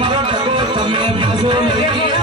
मरो डबो तमे भाजो मेरी